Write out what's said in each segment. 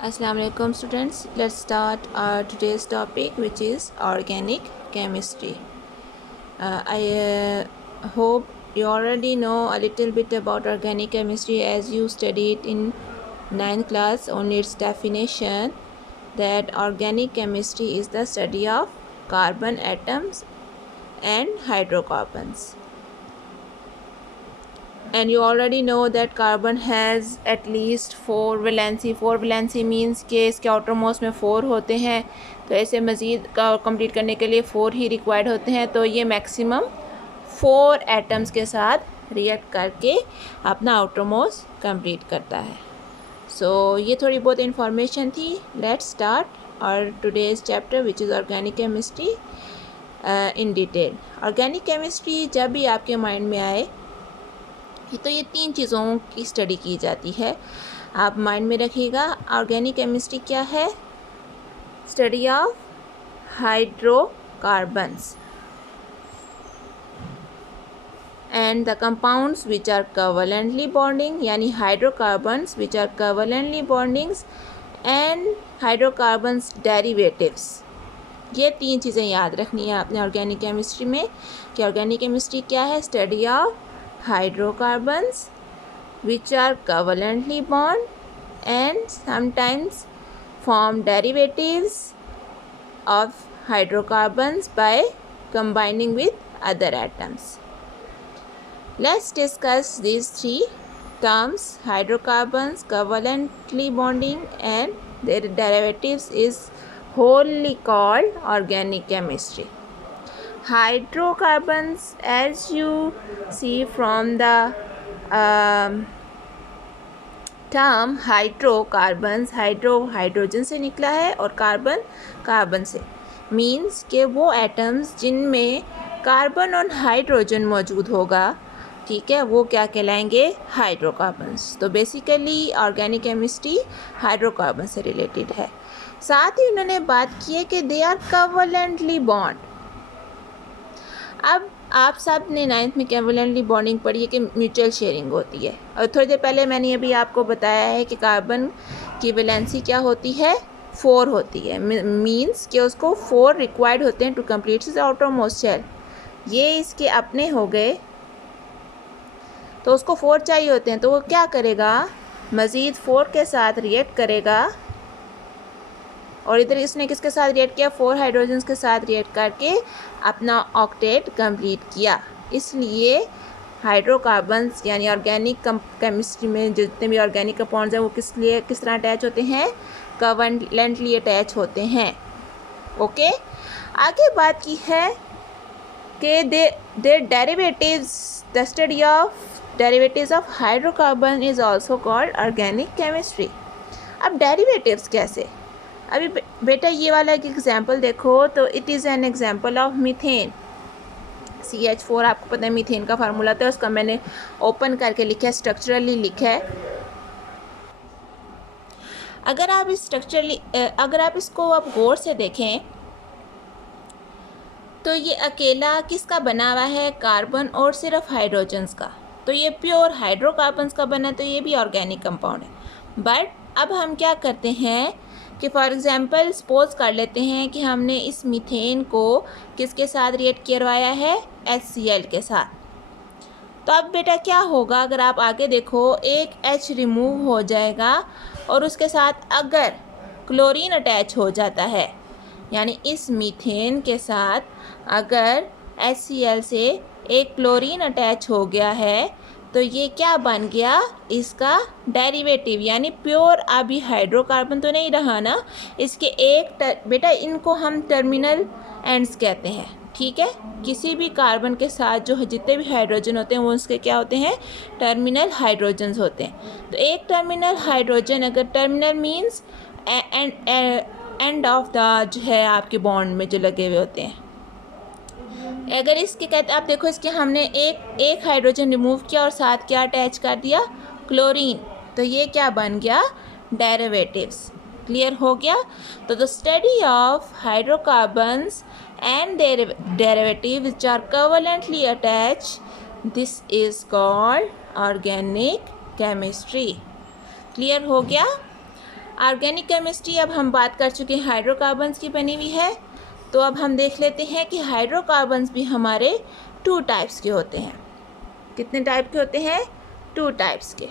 Assalamu alaikum students. Let's start our today's topic, which is organic chemistry. I hope you already know a little bit about organic chemistry as you studied in 9th class on its definition, that organic chemistry is the study of carbon atoms and hydrocarbons. And you already know that carbon has at least 4 valency. 4 valency means कि इसके outermost में 4 होते हैं, तो ऐसे मज़ीद का complete करने के लिए 4 ही रिक्वायर्ड होते हैं. तो ये मैक्सिमम 4 एटम्स के साथ रिएक्ट करके अपना आउटरमोस्ट कंप्लीट करता है. सो ये थोड़ी बहुत इंफॉर्मेशन थी. लेट्स स्टार्ट और today's chapter which is organic chemistry in detail. Organic chemistry जब भी आपके माइंड में आए तो ये 3 चीज़ों की स्टडी की जाती है. आप माइंड में रखिएगा. ऑर्गेनिक केमिस्ट्री क्या है? Study of hydrocarbons and the compounds which are covalently bonding, यानी hydrocarbons which are covalently bondings and hydrocarbons derivatives. ये 3 चीज़ें याद रखनी है आपने ऑर्गेनिक केमिस्ट्री में कि ऑर्गेनिक केमिस्ट्री क्या है. Study of hydrocarbons which are covalently bond and sometimes form derivatives of hydrocarbons by combining with other atoms. Let's discuss these 3 terms: hydrocarbons, covalently bonding and their derivatives is wholly called organic chemistry. Hydrocarbons, as you see from the term hydrocarbons, hydrogen से निकला है और carbon से, means के वो atoms जिनमें carbon और hydrogen मौजूद होगा, ठीक है, वो क्या कहलाएंगे? हाइड्रोकार्बन्स. तो बेसिकली ऑर्गेनिक केमिस्ट्री हाइड्रोकार्बन से रिलेटेड है. साथ ही उन्होंने बात की है कि दे आर कोवेलेंटली बॉन्ड. अब आप सब ने 9th में कोवेलेंटली बॉन्डिंग पढ़ी है कि म्यूचुअल शेयरिंग होती है, और थोड़ी देर पहले मैंने अभी आपको बताया है कि कार्बन की वैलेंसी क्या होती है? 4 होती है. मींस कि उसको 4 रिक्वायर्ड होते हैं to complete his outermost shell. ये इसके अपने हो गए, तो उसको 4 चाहिए होते हैं, तो वो क्या करेगा? मज़ीद 4 के साथ रिएक्ट करेगा. और इधर इसने किसके साथ रिएक्ट किया? 4 हाइड्रोजन्स के साथ रिएक्ट करके अपना ऑक्टेट कंप्लीट किया. इसलिए हाइड्रोकार्बन्स यानी ऑर्गेनिक केमिस्ट्री में जितने भी ऑर्गेनिक कंपाउंड्स हैं वो किस तरह अटैच होते हैं? कोवेलेंटली अटैच होते हैं. ओके, आगे बात की है कि the derivatives, the study of derivatives of hydrocarbon is also called organic chemistry. अब डेरिवेटिव्स कैसे? अभी बेटा ये वाला एक एग्जांपल देखो, तो it is an example of methane. CH4 आपको पता है मीथेन का फार्मूला था, उसका मैंने ओपन करके लिखा है, स्ट्रक्चरली लिखा है. अगर आप इसको आप गौर से देखें तो ये अकेला किसका बना हुआ है? कार्बन और सिर्फ हाइड्रोजन्स का. तो ये प्योर हाइड्रोकार्बन्स का बना, तो ये भी ऑर्गेनिक कंपाउंड है. बट अब हम क्या करते हैं कि फॉर एग्ज़ाम्पल सपोज कर लेते हैं कि हमने इस मीथेन को किसके साथ रिएक्ट करवाया है? HCl के साथ. तो अब बेटा क्या होगा? अगर आप आगे देखो, एक H रिमूव हो जाएगा और उसके साथ अगर क्लोरीन अटैच हो जाता है, यानी इस मीथेन के साथ अगर HCl से एक क्लोरीन अटैच हो गया है, तो ये क्या बन गया? इसका डेरिवेटिव, यानी प्योर अभी हाइड्रोकार्बन तो नहीं रहा ना. इसके बेटा इनको हम टर्मिनल एंड्स कहते हैं, ठीक है. किसी भी कार्बन के साथ जो जितने भी हाइड्रोजन होते हैं वो उसके क्या होते हैं? टर्मिनल हाइड्रोजन्स होते हैं. तो एक टर्मिनल हाइड्रोजन, अगर terminal means end of the जो है आपके बॉन्ड में जो लगे हुए होते हैं, अगर इसके कहते आप देखो, इसके हमने एक हाइड्रोजन रिमूव किया और साथ क्या अटैच कर दिया? क्लोरीन. तो ये क्या बन गया? डेरिवेटिव्स. क्लियर हो गया? तो the study of hydrocarbons and their derivative which are covalently attach, this is called organic chemistry. Clear हो गया? ऑर्गेनिक केमिस्ट्री अब हम बात कर चुके हैं हाइड्रोकार्बन्स की बनी हुई है। तो अब हम देख लेते हैं कि हाइड्रोकार्बन्स भी हमारे 2 टाइप्स के होते हैं। कितने टाइप के होते हैं? 2 टाइप्स के।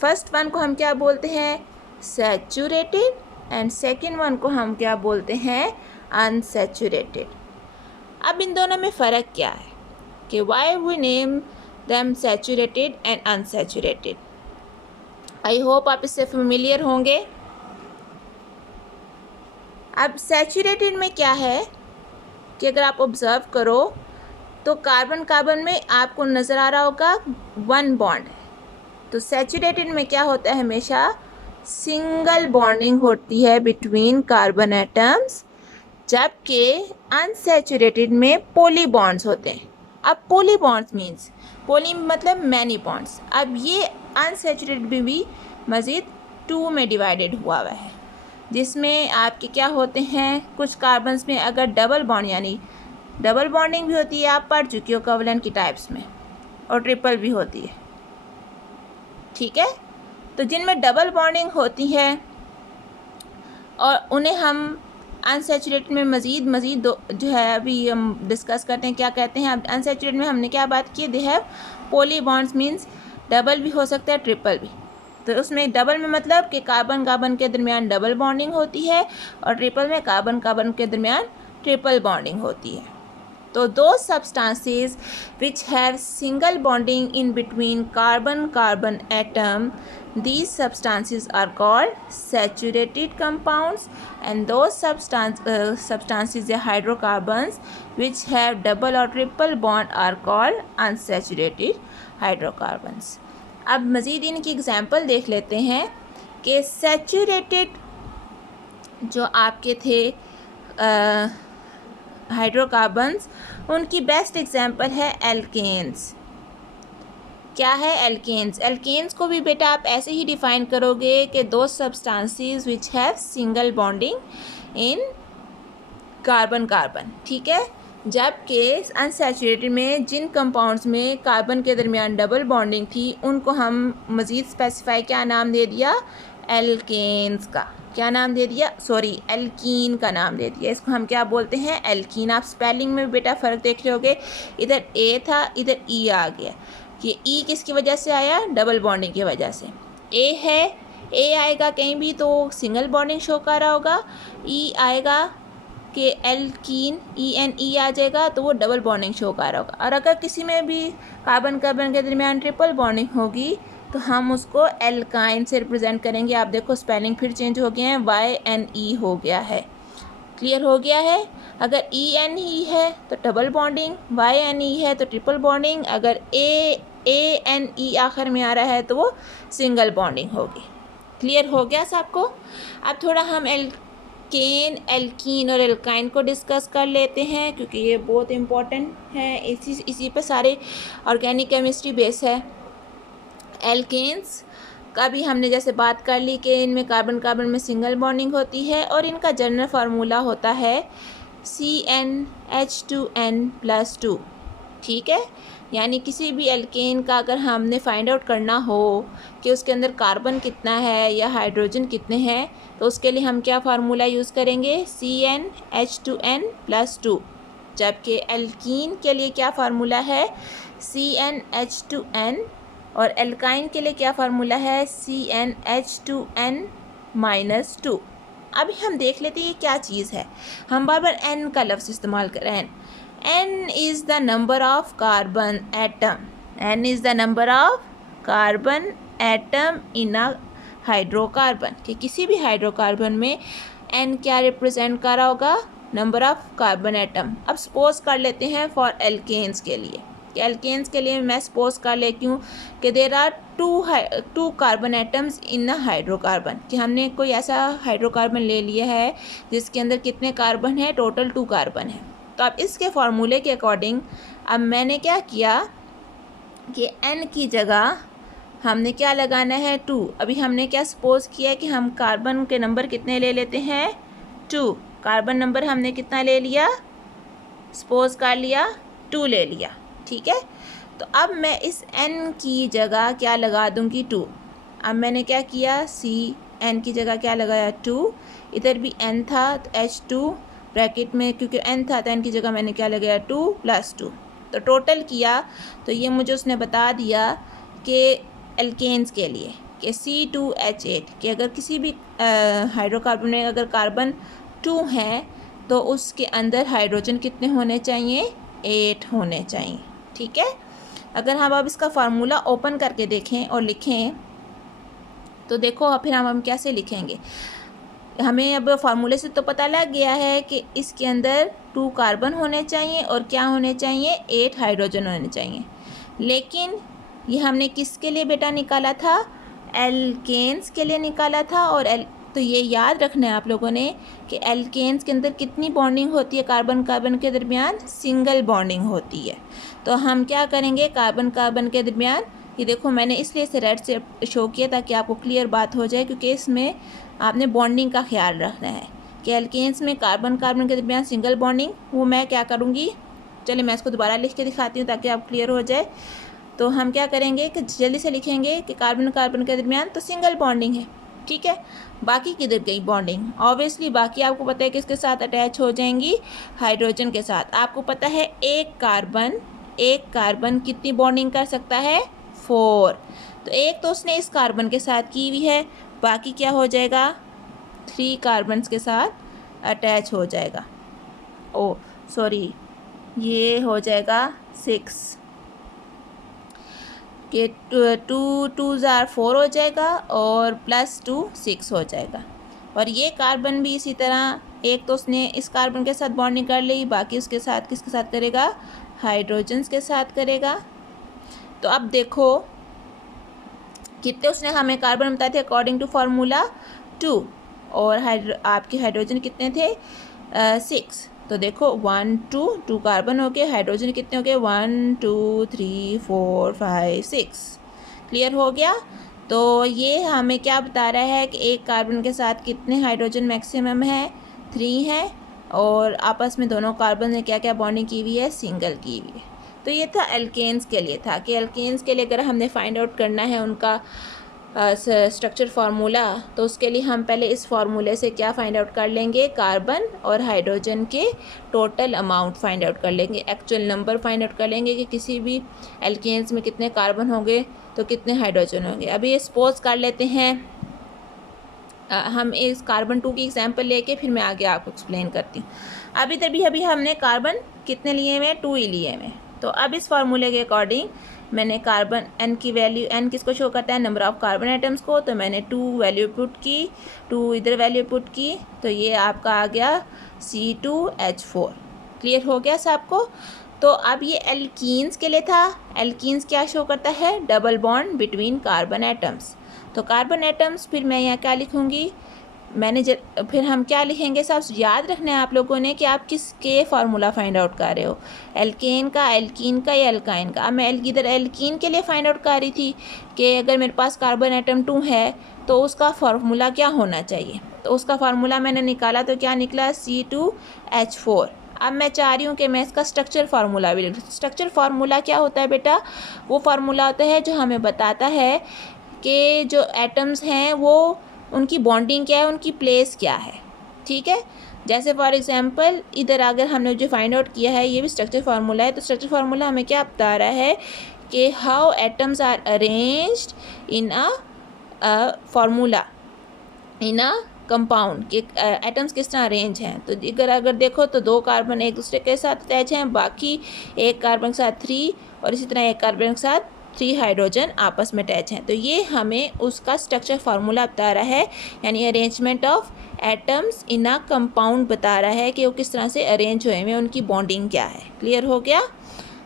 फर्स्ट वन को हम क्या बोलते हैं? सैचुरेटेड, एंड सेकेंड वन को हम क्या बोलते हैं? अनसैचुरेटेड। अब इन दोनों में फ़र्क क्या है कि why we name them saturated and unsaturated. I hope आप इससे फेमिलियर होंगे। अब सैचुरेटेड में क्या है कि अगर आप ऑब्ज़र्व करो तो कार्बन कार्बन में आपको नज़र आ रहा होगा 1 बॉन्ड है। तो सैचुरेटेड में क्या होता है? हमेशा सिंगल बॉन्डिंग होती है बिटवीन कार्बन एटम्स, जबकि अनसैचुरेटेड में पॉली बॉन्ड्स होते हैं। अब पॉली बॉन्ड्स मीन्स, पॉली मतलब मैनी बॉन्ड्स। अब ये अनसैचुरेटेड में भी मज़ीद 2 में डिवाइडेड हुआ है, जिसमें आपके क्या होते हैं? कुछ कार्बन्स में अगर डबल बॉन्ड यानी डबल बॉन्डिंग भी होती है, आप पढ़ चुकी हो कोवलेंट की टाइप्स में, और ट्रिपल भी होती है। ठीक है, तो जिनमें डबल बॉन्डिंग होती है और उन्हें हम अनसैचुरेटेड में मज़ीद जो है अभी हम डिस्कस करते हैं क्या कहते हैं। अब अनसैचुरेटेड में हमने क्या बात की? They have poly bonds means double भी हो सकता है, ट्रिपल भी। तो उसमें डबल में मतलब कि कार्बन कार्बन के दरमियान डबल बॉन्डिंग होती है, और ट्रिपल में कार्बन कार्बन के दरमियान ट्रिपल बॉन्डिंग होती है। तो those substances which have single bonding in between carbon-carbon atom, these substances are called saturated compounds, and those substances या hydrocarbons which have double or triple bond are called unsaturated hydrocarbons. अब मज़ीद इनकी example देख लेते हैं कि saturated जो आपके थे हाइड्रोकार्बन्स, उनकी बेस्ट एग्जांपल है एल्केन्स। क्या है? एल्केन्स। एल्केन्स को भी बेटा आप ऐसे ही डिफ़ाइन करोगे कि दो substances which have single bonding in carbon carbon. ठीक है, जबकि अनसैचुरेटेड में जिन कंपाउंड्स में कार्बन के दरमियान डबल बॉन्डिंग थी, उनको हम मज़ीद स्पेसिफाई क्या नाम दे दिया? एल्केन्स का। क्या नाम दे दिया? एल्कीन का नाम दे दिया। इसको हम क्या बोलते हैं? एल्कीन। आप स्पेलिंग में बेटा फ़र्क देख रहे होगे, इधर ए था, इधर ई आ गया। ये ई किसकी वजह से आया? डबल बॉन्डिंग की वजह से। ए है, ए आएगा कहीं भी तो सिंगल बॉन्डिंग शो कर रहा होगा। ई आएगा कि एल्कीन, ई एन ई आ जाएगा तो वो डबल बॉन्डिंग शो कर रहा होगा। और अगर किसी में भी कार्बन कार्बन के दरमियान ट्रिपल बॉन्डिंग होगी तो हम उसको एल्काइन से रिप्रेजेंट करेंगे। आप देखो स्पेलिंग फिर चेंज हो गए हैं, वाई एन ई हो गया है। क्लियर हो गया है? अगर ई एन ई है तो double bonding, Y N E है तो ट्रिपल बॉन्डिंग, अगर ए एन ई आखिर में आ रहा है तो वो सिंगल बॉन्डिंग होगी। क्लियर हो गया सबको? अब थोड़ा हम एल्केन, एल्कीन और एल्काइन को डिस्कस कर लेते हैं, क्योंकि ये बहुत इम्पोर्टेंट है। इसी पे सारे ऑर्गेनिक केमिस्ट्री बेस है। एल्केन्स का भी हमने जैसे बात कर ली कि इनमें कार्बन कार्बन में सिंगल बॉन्डिंग होती है, और इनका जनरल फार्मूला होता है CnH2n+2। ठीक है, यानी किसी भी एल्केन का अगर हमने फाइंड आउट करना हो कि उसके अंदर कार्बन कितना है या हाइड्रोजन कितने हैं, तो उसके लिए हम क्या फार्मूला यूज़ करेंगे? CnH2n+2। जबकि एल्कीन के लिए क्या फार्मूला है? CnH2n, और एल्काइन के लिए क्या फार्मूला है? CnH2n-2। अभी हम देख लेते हैं ये क्या चीज़ है। हम बार बार n का लफ्ज़ इस्तेमाल कर रहे हैं। n is the number of carbon atom. n is the number of carbon atom in a hydrocarbon. कि किसी भी हाइड्रोकार्बन में n क्या रिप्रेजेंट कर रहा होगा? Number of carbon atom. अब सपोज कर लेते हैं फॉर एल्केन्स के लिए, एल्केन्स के लिए मैं सपोज कर लेती हूँ कि there are two carbon atoms in a hydrocarbon. कि हमने कोई ऐसा हाइड्रोकार्बन ले लिया है जिसके अंदर कितने कार्बन है? टोटल 2 कार्बन है। तो अब इसके फार्मूले के अकॉर्डिंग अब मैंने क्या किया कि n की जगह हमने क्या लगाना है? 2। अभी हमने क्या सपोज किया कि हम कार्बन के नंबर कितने ले लेते हैं? 2। कार्बन नंबर हमने कितना ले लिया? सपोज कर लिया 2 ले लिया। ठीक है, तो अब मैं इस n की जगह क्या लगा दूंगी? 2। अब मैंने क्या किया, सी एन की जगह क्या लगाया 2, इधर भी एन था तो H2 ब्रैकेट में, क्योंकि एन था तो एन की जगह मैंने क्या लगाया 2 + 2। तो टोटल किया तो ये मुझे उसने बता दिया कि एल्केन्स के लिए कि C2H8 कि अगर किसी भी हाइड्रोकार्बन में अगर कार्बन 2 है तो उसके अंदर हाइड्रोजन कितने होने चाहिए, 8 होने चाहिए। ठीक है, अगर हम अब इसका फार्मूला ओपन करके देखें और लिखें तो देखो फिर हम कैसे लिखेंगे। हमें अब फार्मूले से तो पता लग गया है कि इसके अंदर 2 कार्बन होने चाहिए और क्या होने चाहिए, 8 हाइड्रोजन होने चाहिए। लेकिन ये हमने किसके लिए बेटा निकाला था, एल्केन्स के लिए निकाला था। और तो ये याद रखना है आप लोगों ने कि एल्केन्स के अंदर कितनी बॉन्डिंग होती है, कार्बन कार्बन के दरमियान सिंगल बॉन्डिंग होती है। तो हम क्या करेंगे, कार्बन कार्बन के दरमियान, ये देखो मैंने इसलिए इसे रेड से शो किया ताकि आपको क्लियर बात हो जाए, क्योंकि इसमें आपने बॉन्डिंग का ख्याल रखना है कि एल्केन्स में कार्बन कार्बन के दरमियान सिंगल बॉन्डिंग, वो मैं क्या करूँगी, चलिए मैं इसको दोबारा लिख के दिखाती हूँ ताकि आप क्लियर हो जाए। तो हम क्या करेंगे कि जल्दी से लिखेंगे कि कार्बन कार्बन के दरमियान तो सिंगल बॉन्डिंग है, ठीक है। बाकी किधर गई बॉन्डिंग, ऑब्वियसली बाकी आपको पता है किसके साथ अटैच हो जाएंगी, हाइड्रोजन के साथ। आपको पता है एक कार्बन कितनी बॉन्डिंग कर सकता है, 4। तो एक तो उसने इस कार्बन के साथ की हुई है, बाकी क्या हो जाएगा, 3 कार्बन्स के साथ अटैच हो जाएगा। ओ सॉरी, ये हो जाएगा 6 कि 2 2s are 4 हो जाएगा और +2 6 हो जाएगा। और ये कार्बन भी इसी तरह, एक तो उसने इस कार्बन के साथ बॉन्डिंग कर ली, बाकी उसके साथ किसके साथ करेगा, हाइड्रोजन्स के साथ करेगा। तो अब देखो कितने उसने हमें कार्बन बताए थे अकॉर्डिंग टू फार्मूला 2, और आपके हाइड्रोजन कितने थे, 6। तो देखो 1 2 कार्बन हो गए, हाइड्रोजन कितने हो गए, 1 2 3 4 5 6। क्लियर हो गया। तो ये हमें क्या बता रहा है कि एक कार्बन के साथ कितने हाइड्रोजन मैक्सिमम है, 3 है, और आपस में दोनों कार्बन ने क्या क्या बॉन्डिंग की हुई है, सिंगल की हुई है। तो ये था एल्केन्स के लिए था कि एल्केन्स के लिए अगर हमने फाइंड आउट करना है उनका स्ट्रक्चर फार्मूला, तो उसके लिए हम पहले इस फार्मूले से क्या फाइंड आउट कर लेंगे, कार्बन और हाइड्रोजन के टोटल अमाउंट फाइंड आउट कर लेंगे, एक्चुअल नंबर फाइंड आउट कर लेंगे कि किसी भी एल्केन्स में कितने कार्बन होंगे तो कितने हाइड्रोजन होंगे। अभी ये सपोज कर लेते हैं, हम इस कार्बन 2 की एग्जांपल लेके फिर मैं आगे आपको एक्सप्लेन करती हूँ। अभी हमने कार्बन कितने लिए हुए, 2 ही लिए हुए। तो अब इस फार्मूले के अकॉर्डिंग मैंने कार्बन एन की वैल्यू, एन किसको शो करता है, नंबर ऑफ कार्बन आइटम्स को, तो मैंने 2 वैल्यू पुट की, 2 इधर वैल्यू पुट की, तो ये आपका आ गया C2H4। क्लियर हो गया सबको। तो अब ये एल्कीन्स के लिए था, एल्कीन्स क्या शो करता है, double bond between carbon atoms. तो कार्बन एटम्स फिर मैं यहाँ क्या लिखूँगी, फिर हम क्या लिखेंगे, सब याद रखना है आप लोगों ने कि आप किसके फार्मूला फाइंड आउट कर रहे हो, एल्केन का, एल्कीन का या एल्काइन का। अब मैं इधर एल्कीन के लिए फाइंड आउट कर रही थी कि अगर मेरे पास कार्बन एटम 2 है तो उसका फार्मूला क्या होना चाहिए। तो उसका फार्मूला मैंने निकाला तो क्या निकला, C2H4। अब मैं चाह रही हूँ कि मैं इसका स्ट्रक्चर फार्मूला भी लिख। स्ट्रक्चर फार्मूला क्या होता है बेटा, वो फार्मूला होता है जो हमें बताता है कि जो एटम्स हैं वो उनकी बॉन्डिंग क्या है, उनकी प्लेस क्या है, ठीक है। जैसे फॉर एग्जांपल इधर अगर हमने जो फाइंड आउट किया है ये भी स्ट्रक्चर फार्मूला है, तो स्ट्रक्चर फार्मूला हमें क्या बता रहा है कि how atoms are arranged in a formula in a compound, कि एटम्स किस तरह अरेंज हैं। तो अगर देखो तो 2 कार्बन एक दूसरे के साथ अटैच हैं, बाकी एक कार्बन के साथ 3 और इसी तरह एक कार्बन के साथ 3 हाइड्रोजन आपस में अटैच हैं। तो ये हमें उसका स्ट्रक्चर फार्मूला बता रहा है, यानी arrangement of atoms in a compound बता रहा है कि वो किस तरह से अरेंज हुए हैं, उनकी बॉन्डिंग क्या है। क्लियर हो गया।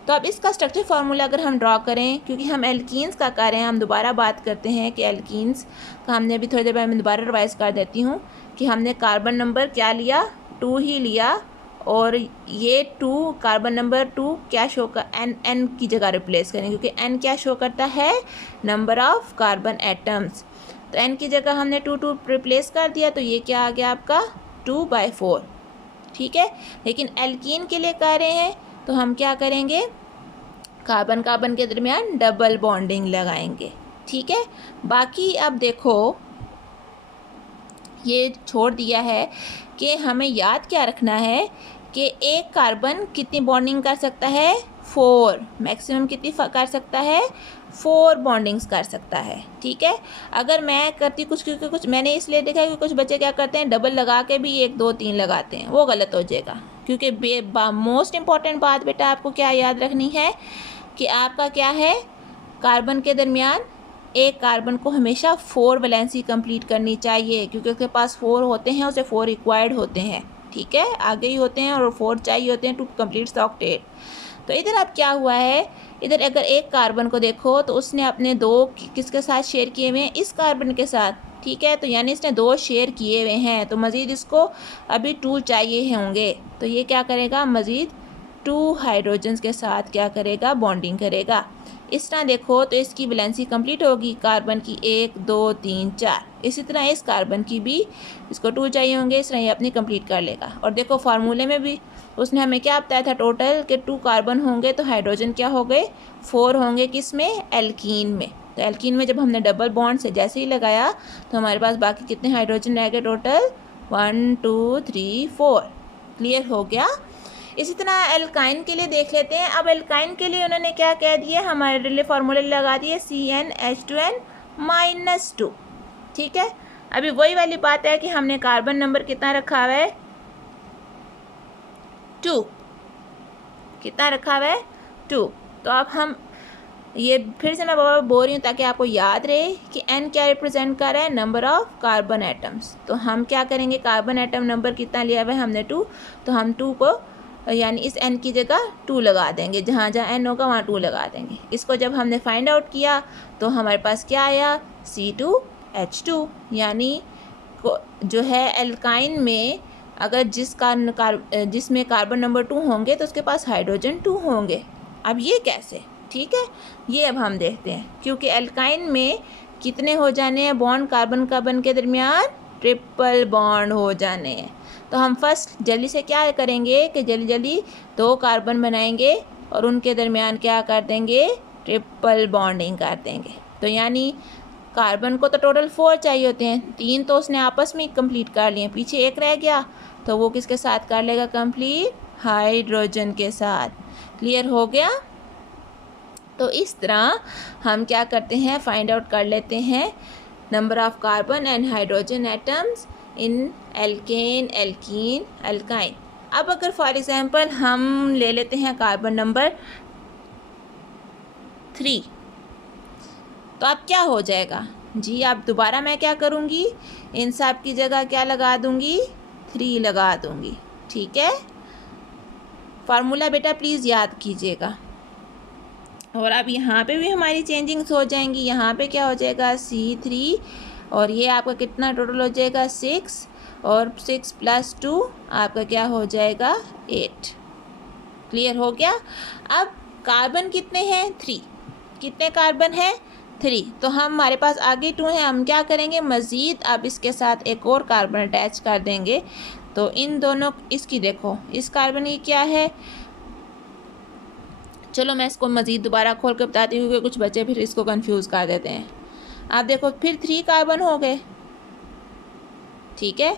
तो अब इसका स्ट्रक्चर फार्मूला अगर हम ड्रॉ करें, क्योंकि हम एल्कीन्स का कर रहे हैं, हम दोबारा बात करते हैं कि एल्कीन्स का हमने अभी थोड़ी देर बाद मैं दोबारा रिवाइज कर देती हूँ कि हमने कार्बन नंबर क्या लिया, 2 ही लिया, और ये 2 कार्बन नंबर 2 क्या शो कर, एन की जगह रिप्लेस करें, क्योंकि एन क्या शो करता है, नंबर ऑफ कार्बन एटम्स। तो एन की जगह हमने 2 रिप्लेस कर दिया, तो ये क्या आ गया आपका 2/4, ठीक है। लेकिन एल्कीन के लिए कर रहे हैं तो हम क्या करेंगे, कार्बन कार्बन के दरमियान डबल बॉन्डिंग लगाएंगे, ठीक है। बाकी अब देखो ये छोड़ दिया है कि हमें याद क्या रखना है कि एक कार्बन कितनी बॉन्डिंग कर सकता है, 4, मैक्सिमम कितनी कर सकता है, 4 बॉन्डिंग्स कर सकता है। ठीक है। अगर मैं करती कुछ, क्योंकि कुछ मैंने इसलिए देखा है कि कुछ बच्चे क्या करते हैं, डबल लगा के भी 1 2 3 लगाते हैं, वो गलत हो जाएगा। क्योंकि मोस्ट इम्पॉर्टेंट बात बेटा आपको क्या याद रखनी है कि आपका क्या है, कार्बन के दरमियान एक कार्बन को हमेशा 4 वैलेंसी कंप्लीट करनी चाहिए, क्योंकि उसके पास 4 होते हैं, उसे 4 रिक्वायर्ड होते हैं। ठीक है, आगे ही होते हैं और 4 चाहिए होते हैं टू कंप्लीट द ऑक्टेट। तो इधर अब क्या हुआ है, इधर अगर एक कार्बन को देखो तो उसने अपने 2 किसके साथ शेयर किए हुए हैं, इस कार्बन के साथ। ठीक है, तो यानी इसने 2 शेयर किए हुए हैं, तो मज़ीद इसको अभी 2 चाहिए होंगे। तो ये क्या करेगा, मज़ीद 2 हाइड्रोजन्स के साथ क्या करेगा, बॉन्डिंग करेगा। इस तरह देखो तो इसकी वैलेंसी कंप्लीट होगी कार्बन की 1 2 3 4। इसी तरह इस कार्बन की भी इसको 2 चाहिए होंगे, इस तरह ये अपनी कंप्लीट कर लेगा। और देखो फार्मूले में भी उसने हमें क्या बताया था टोटल कि 2 कार्बन होंगे तो हाइड्रोजन क्या हो गए, 4 होंगे, किस में, एल्कीन में। तो एल्कीन में जब हमने डबल बॉन्ड से जैसे ही लगाया तो हमारे पास बाकी कितने हाइड्रोजन रह गए, टोटल 1 2 3 4। क्लियर हो गया। इसी तरह एल्काइन के लिए देख लेते हैं। अब एल्काइन के लिए उन्होंने क्या कह दिया, हमारे लिए फार्मूले लगा दिए CnH2n-2। ठीक है, अभी वही वाली बात है कि हमने कार्बन नंबर कितना रखा हुआ है, 2। कितना रखा हुआ है, 2। तो अब हम ये फिर से मैं बोल रही हूँ ताकि आपको याद रहे कि n क्या रिप्रेजेंट कर रहा है, नंबर ऑफ कार्बन एटम्स। तो हम क्या करेंगे, कार्बन एटम नंबर कितना लिया हुआ है हमने 2, तो हम 2 को यानी इस n की जगह 2 लगा देंगे, जहाँ जहाँ n होगा वहाँ 2 लगा देंगे। इसको जब हमने फाइंड आउट किया तो हमारे पास क्या आया, C2H2। यानी जो है एल्काइन में अगर जिसमें कार्बन नंबर 2 होंगे तो उसके पास हाइड्रोजन 2 होंगे। अब ये कैसे, ठीक है, ये अब हम देखते हैं। क्योंकि एल्काइन में कितने हो जाने हैं बॉन्ड, कार्बन कार्बन के दरमियान ट्रिपल बॉन्ड हो जाने हैं। तो हम फर्स्ट जल्दी से क्या करेंगे कि जल्दी जल्दी 2 कार्बन बनाएंगे और उनके दरमियान क्या कर देंगे, ट्रिपल बॉन्डिंग कर देंगे। तो यानी कार्बन को तो टोटल 4 चाहिए होते हैं, 3 तो उसने आपस में कंप्लीट कर लिए, पीछे 1 रह गया, तो वो किसके साथ कर लेगा कंप्लीट, हाइड्रोजन के साथ। क्लियर हो गया। तो इस तरह हम क्या करते हैं, फाइंड आउट कर लेते हैं number of carbon and hydrogen atoms in alkane, alkene, alkyne. अब अगर फॉर एग्जांपल हम ले लेते हैं कार्बन नंबर 3, तो अब क्या हो जाएगा जी, अब दोबारा मैं क्या करूँगी, इन सब की जगह क्या लगा दूँगी, 3 लगा दूँगी। ठीक है, फार्मूला बेटा प्लीज़ याद कीजिएगा। और अब यहाँ पे भी हमारी चेंजिंग्स हो जाएंगी। यहाँ पे क्या हो जाएगा, C3, और ये आपका कितना टोटल हो जाएगा, 6, और 6 + 2 आपका क्या हो जाएगा, 8। क्लियर हो गया। अब कार्बन कितने हैं, 3। कितने कार्बन हैं, 3। तो हमारे पास आगे 2 हैं, हम क्या करेंगे, मज़ीद अब इसके साथ एक और कार्बन अटैच कर देंगे। तो इन दोनों, इसकी देखो, इस कार्बन की क्या है, चलो मैं इसको मज़ीद दोबारा खोल कर बताती हूँ, क्योंकि कुछ बच्चे फिर इसको कंफ्यूज कर देते हैं। आप देखो फिर 3 कार्बन हो गए। ठीक है,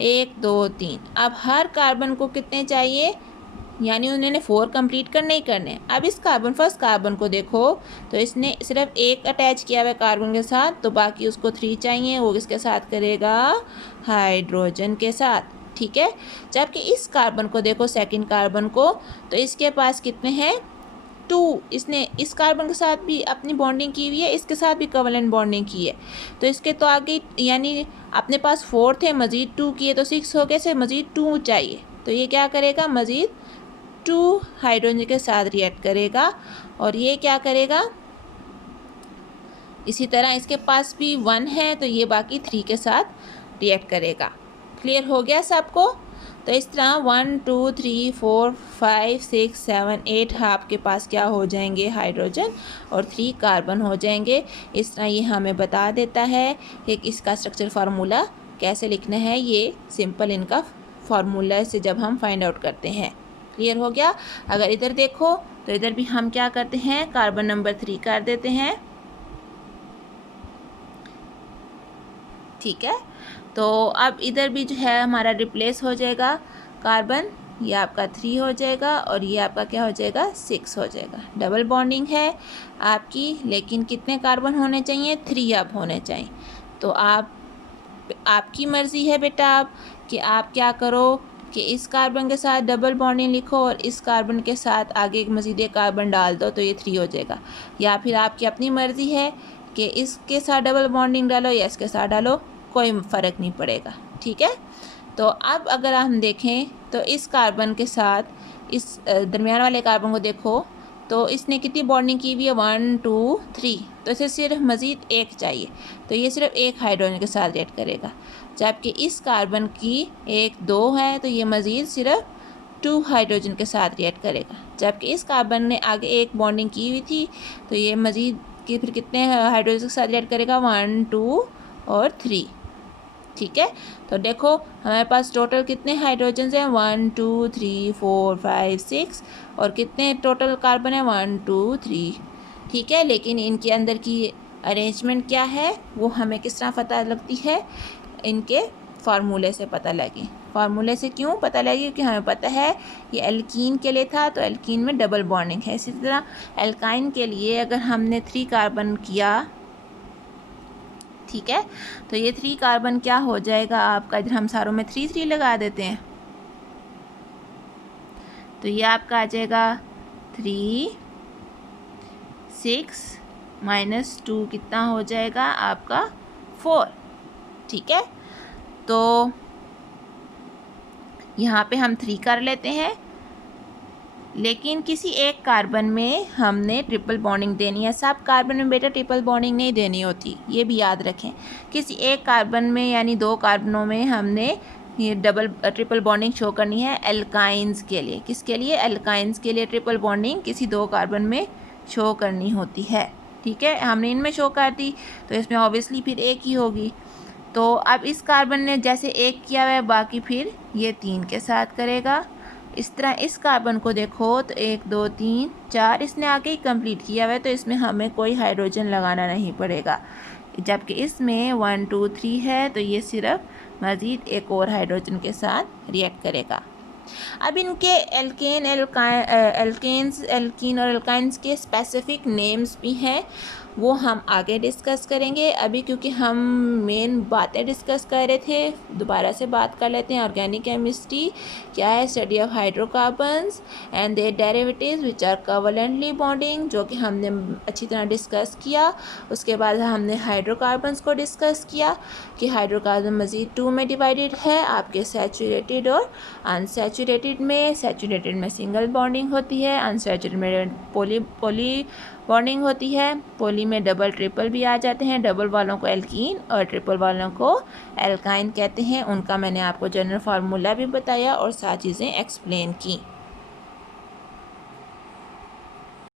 1 2 3। अब हर कार्बन को कितने चाहिए, यानी उन्होंने 4 कंप्लीट करने ही करने। अब इस फर्स्ट कार्बन को देखो तो इसने सिर्फ 1 अटैच किया हुआ है कार्बन के साथ, तो बाकी उसको 3 चाहिए, वो किसके साथ करेगा, हाइड्रोजन के साथ। ठीक है, जबकि इस कार्बन को देखो, सेकंड कार्बन को, तो इसके पास कितने हैं, 2। इसने इस कार्बन के साथ भी अपनी बॉन्डिंग की हुई है, इसके साथ भी कोवेलेंट बॉन्डिंग की है, तो इसके तो आगे यानी अपने पास 4 थे, मज़ीद 2 किए तो 6 हो गए, से मज़ीद 2 चाहिए। तो ये क्या करेगा, मज़ीद 2 हाइड्रोजन के साथ रिएक्ट करेगा, और ये क्या करेगा, इसी तरह इसके पास भी 1 है, तो ये बाकी 3 के साथ रिएक्ट करेगा। क्लियर हो गया सबको। तो इस तरह 1 2 3 4 5 6 7 8 आपके पास क्या हो जाएंगे, हाइड्रोजन, और 3 कार्बन हो जाएंगे। इस तरह ये हमें बता देता है कि इसका स्ट्रक्चर फार्मूला कैसे लिखना है। ये सिंपल इनका फार्मूला से जब हम फाइंड आउट करते हैं। क्लियर हो गया। अगर इधर देखो तो इधर भी हम क्या करते हैं, कार्बन नंबर 3 कर देते हैं, ठीक है। तो अब इधर भी जो है हमारा रिप्लेस हो जाएगा कार्बन, ये आपका 3 हो जाएगा और ये आपका क्या हो जाएगा 6 हो जाएगा। डबल बॉन्डिंग है आपकी, लेकिन कितने कार्बन होने चाहिए 3 अब होने चाहिए। तो आपकी मर्ज़ी है बेटा आप कि आप क्या करो कि इस कार्बन के साथ डबल बॉन्डिंग लिखो और इस कार्बन के साथ आगे एक मज़ीद एक कार्बन डाल दो तो ये 3 हो जाएगा, या फिर आपकी अपनी मर्ज़ी है कि इसके साथ डबल बॉन्डिंग डालो या इसके साथ डालो, कोई फ़र्क नहीं पड़ेगा। ठीक है। तो अब अगर हम देखें तो इस कार्बन के साथ इस दरमियान वाले कार्बन को देखो तो इसने कितनी बॉन्डिंग की हुई है 1 2 3, तो इसे सिर्फ मज़ीद एक चाहिए, तो ये सिर्फ एक हाइड्रोजन के साथ रिएक्ट करेगा। जबकि इस कार्बन की 1 2 है तो ये मज़ीद सिर्फ 2 हाइड्रोजन के साथ रिएक्ट करेगा। जबकि इस कार्बन ने आगे एक बॉन्डिंग की हुई थी तो ये मज़ीद कि फिर कितने हाइड्रोजन के साथ रिएक्ट करेगा 1 2 और 3। ठीक है। तो देखो हमारे पास टोटल कितने हाइड्रोजन हैं 1 2 3 4 5 6, और कितने टोटल कार्बन है 1 2 3। ठीक है। लेकिन इनके अंदर की अरेंजमेंट क्या है वो हमें किस तरह पता लगती है, इनके फार्मूले से पता लगी। फार्मूले से क्यों पता लगी, क्योंकि हमें पता है ये एल्कीन के लिए था तो एल्कीन में डबल बॉन्डिंग है। इसी तरह एल्काइन के लिए अगर हमने 3 कार्बन किया, ठीक है, तो ये 3 कार्बन क्या हो जाएगा आपका, इधर हम सारों में 3 3 लगा देते हैं तो ये आपका आ जाएगा 3 6 -2 कितना हो जाएगा आपका 4। ठीक है। तो यहाँ पे हम 3 कर लेते हैं, लेकिन किसी एक कार्बन में हमने ट्रिपल बॉन्डिंग देनी है। सब कार्बन में बेटा ट्रिपल बॉन्डिंग नहीं देनी होती, ये भी याद रखें। किसी एक कार्बन में यानी 2 कार्बनों में हमने ये ट्रिपल बॉन्डिंग शो करनी है एल्काइंस के लिए। किसके लिए, एल्काइंस के लिए ट्रिपल बॉन्डिंग किसी 2 कार्बन में शो करनी होती है। ठीक है। हमने इनमें शो कर दी तो इसमें ऑब्वियसली फिर एक ही होगी। तो अब इस कार्बन ने जैसे एक किया हुआ है बाकी फिर ये 3 के साथ करेगा। इस तरह इस कार्बन को देखो तो 1 2 3 4 इसने आगे ही कंप्लीट किया हुआ है तो इसमें हमें कोई हाइड्रोजन लगाना नहीं पड़ेगा। जबकि इसमें 1 2 3 है तो ये सिर्फ मज़ीद एक और हाइड्रोजन के साथ रिएक्ट करेगा। अब इनके एल्कीन और एल्काइंस के स्पेसिफिक नेम्स भी हैं, वो हम आगे डिस्कस करेंगे। अभी क्योंकि हम मेन बातें डिस्कस कर रहे थे, दोबारा से बात कर लेते हैं। ऑर्गेनिक केमिस्ट्री क्या है, study of hydrocarbons and their derivatives which are covalently bonding, जो कि हमने अच्छी तरह डिस्कस किया। उसके बाद हमने हाइड्रोकार्बन्स को डिस्कस किया कि हाइड्रोकार्बन मज़ीद 2 में डिवाइडेड है, आपके सैचुरेटेड और अनसैचुरेटेड में। सैचुरेटेड में सिंगल बॉन्डिंग होती है, अनसैचुरेटेड में पॉली बॉन्डिंग होती है। पॉली में डबल ट्रिपल भी आ जाते हैं। डबल वालों को एल्कीन और ट्रिपल वालों को एल्काइन कहते हैं। उनका मैंने आपको जनरल फार्मूला भी बताया और सारी चीज़ें एक्सप्लेन की।